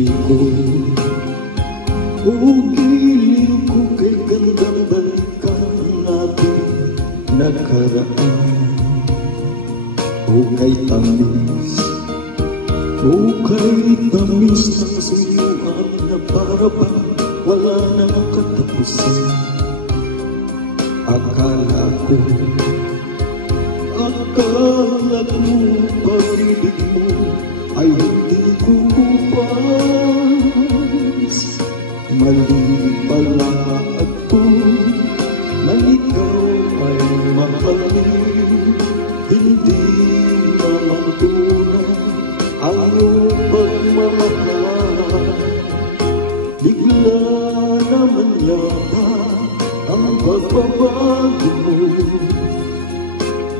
ko ugiling ko kay gandang balikan natin nakaraan. Kay tamis ng suyuan na para ba wala nang katapusan. Akala ko pag-ibig mo ay hindi kukupas. Mali pala ako nang ikaw ay mahalin. Hindi naman tunay ang iyong pagmamahal. Bigla naman yata ang pagbabago mo.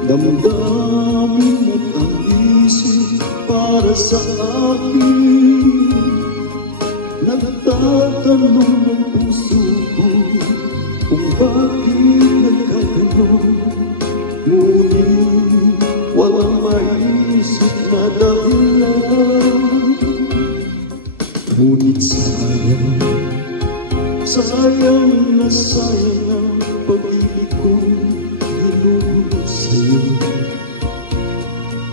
Damdamin at ang isip para sa akin. Nagtatanong ng puso ko kung bakit nagkaganon. Ngunit walang maisip na dahilan. Ngunit sayang na sayang ang pag-ibig kong hinulog sa'yo.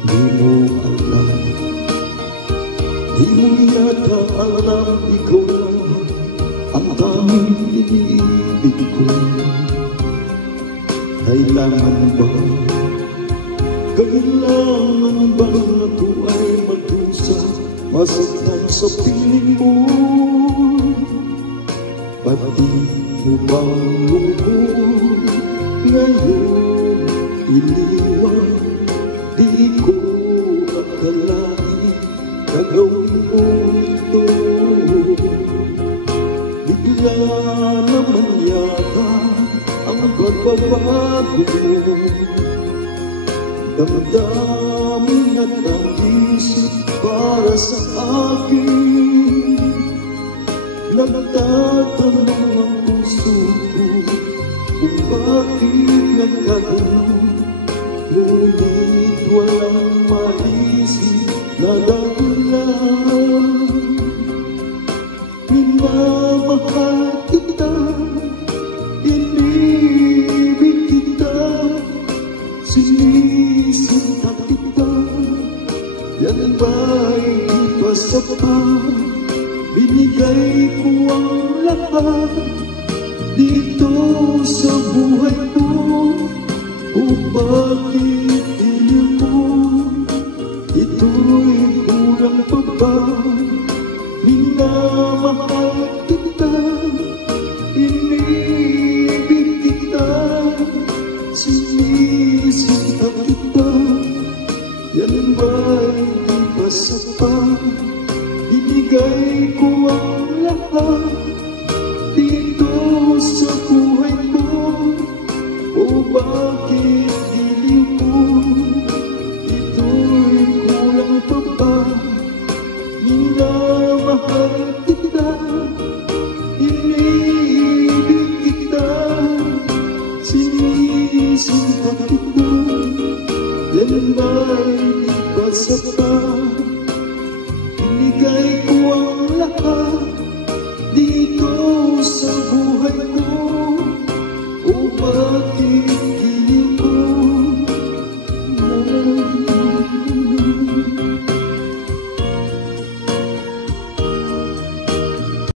Di mo alam, di mo yata alam, ikaw lang ang tanging iniibig ko. Kailangan ba na ito ay magdusa, masaktan sa piling mo? Pati mo bang lungkot ngayon iniwan? Di ko akalain gagawin mo ito. Bigla naman yata ang pagbabago mo. Damdamin at ang isip para sa akin. Nagtatanong ang puso ko kung bakit nagkaganon. Ngunit walang maisip na dahilan. Minamahal kita, inibig kita, sinisinta kita. Yan ba'y di pa sapat? Binigay ko ang lahat dito sa buhay ko. O bakit iliw mo? Ito'y kulang pa ba? Minamahal kita, inibig kita, sinisinta kita. Yan ba'y di pa sapat? Binigay ko ang lahat dito sa buhay ko. O bakit iliw mo? Ito'y kulang pa ba? Minamahal kita, inibig kita, sinisinta kita. Yan ba'y di pa sapat?